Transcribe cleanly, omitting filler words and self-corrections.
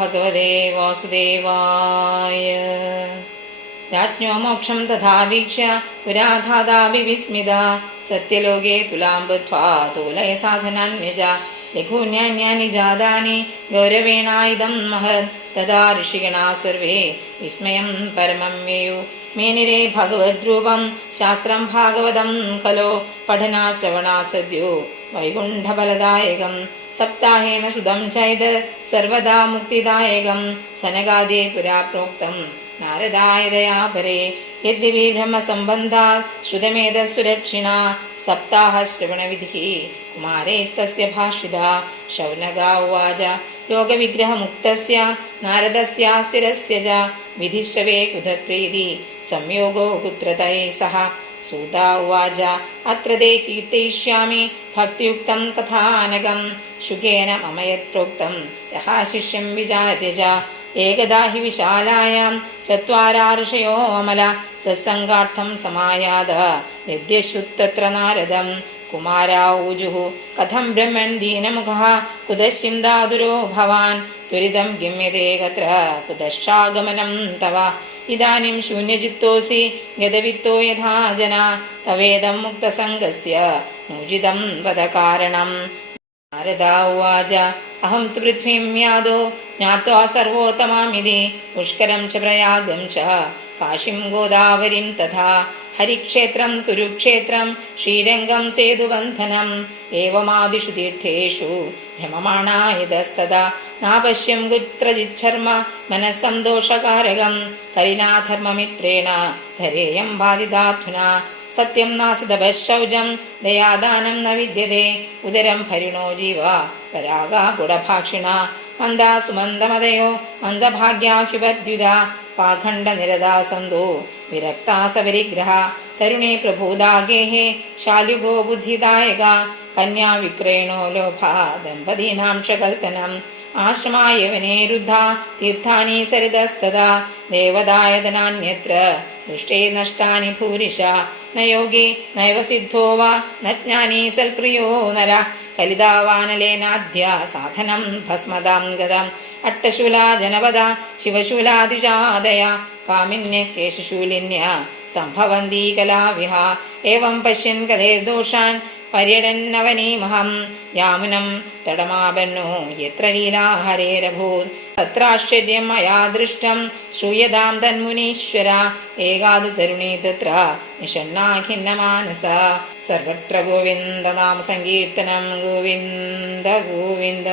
ഭഗവതേ വാസുദേവായ. രാജ്ഞോ മോക്ഷം തഥാവീക്ഷ്യ പുരാധാതാ വിവിസ്മിത സത്യലോകേ തുലാം ബദ്ധ്വാ തോലയ സാധനാന്യജ ലഘൂന്യാന്യാനി ജാതാനി ഗൗരവേണായിദം മഹത് തദാ ഋഷിഗണാ സർവേ വിസ്മയം പരമം യയു. മേനിരേ ഭഗവദ്രൂപം ശാസ്ത്രം ഭാഗവതം ഖലോ പഠനാ ശ്രവണാ സദ്യോ വൈകുണ്ഠഫലദായകം സപ്താഹേന ശ്രുതം ചൈത് സർവദാ മുക്തിദായകം സനകാദേ പുരാ പ്രോക്തം നാരദായ ദയാപരേ യദ്ദിവി ബ്രഹ്മസംബന്ധാത് ശ്രുതമേതസുരക്ഷിണാ സപ്താഹ ശ്രവണവിധിഃ കുമാരൈസ്തസ്യ ഭാഷിതാ. ശൗനകാ ഉവാച യോഗവിഗ്രഹമുക്തസ്യ നാരദസ്യാസ്തിരസ്യ ച വിധിശ്രവേ കുതപ്രീതി സംയോഗോ കുത്രതൈ സഹ. സൂതാ ഉവാച അത്ര തേ കീർത്തയിഷ്യാമി ഭക്തിയുക്തം കഥാനകം ശുകേന മമ യത് പ്രോക്തം യഥാശിഷ്യം വിചാര്യ ച. ഏകദാ ഹി വിശാലായാം ചത്വാരാ ഋഷയോ അമല സത്സംഗാർത്ഥം സമായാത നിദ്യശ്രുത്തത്ര നാരദം. കുമാരാ ഊജുഃ കഥം ബ്രഹ്മൺ ദീനമുഖഃ കുതശ്ചിം ദാതുരോ ഭവാൻ ത്വരിതം ഗമ്യതേ ഗത്ര കുതശ്ചാഗമനം തവ. ഇദാനിം ശൂന്യചിത്തോസി ഗതവിത്തോ യഥാ ജനാ തവേദം മുക്തസംഗസ്യ മൂജിതം വദ കാരണം. നാരദാ ഉവാച അഹം തു പൃഥ്വീം യാദോ ജ്ഞാത്വാ സർവോത്തമാമിതി പുഷ്കരം ച പ്രയാഗം ച കാശിം ഗോദാവരിം തഥാ ഹരിക്ഷേത്രം കുരുക്ഷേത്രം ശ്രീരംഗം സേതുബന്ധനം. ഏവമാദിഷു തീർത്ഥേഷു ഭ്രമമാണായതസ്തദാ നാപശ്യം കുത്രജിച്ഛർമ്മ മനസ്സന്തോഷകാരകം കരിനാധർമ്മമിത്രേണ ധരേയം ബാധിതാധുനാ. സത്യം നാസിതപശൗചം ദയാദാനം ന വിദ്യതേ ഉദരം ഭരിണോ ജീവ പരാഗാ ഗുഡഭാക്ഷിണ. മന്ദാസുമന്ദമതയോ മന്ദഭാഗ്യാഹ്യുപദ്യുത പാഖണ്ഡനിരതാ സന്തോ വിരക്താ സപരിഗ്രഹ. തരുണേ പ്രഭൂദാഗേഃ ശാലുഗോ ബുദ്ധിദായക കന്യാ വിക്രയണോ ലോഭ ദമ്പതീനാം ച കൽക്കനം. ആശ്രമായവനേ രുദ്ധാ തീർത്ഥാനി സരിതസ്തദാ ദേവദായതനാന്യത്ര ദുഷ്ടേ നഷ്ടാനി ഭൂരിശ. ന യോഗി നൈവ സിദ്ധോ വാ ന ജ്ഞാനീ സൽക്രിയോ നര കലിതാവാനലേനാദ്യ സാധനം ഭസ്മദാം ഗതം. അട്ടശൂലാ ജനപദ ശിവശൂലാദിജാദയ കാമിന്യ കേശശൂലിന്യ സംഭവന്തി കലാവിഹ. ഏവം പശ്യൻ കലേർദോഷാൻ പര്യടന്നവനീമഹം യാമുനം തടമാപന്നോ യത്ര ലീലാ ഹരേരഭൂത് തത്രാശ്ചര്യം മയാ ദൃഷ്ടം ശ്രൂയതാം തന്മുനീശ്വര. ഏകാദു തരുണീ തത്ര നിഷണ്ണാ ഖിന്നമാനസ. സർവത്ര ഗോവിന്ദനാമ സങ്കീർത്തനം ഗോവിന്ദ ഗോവിന്ദ.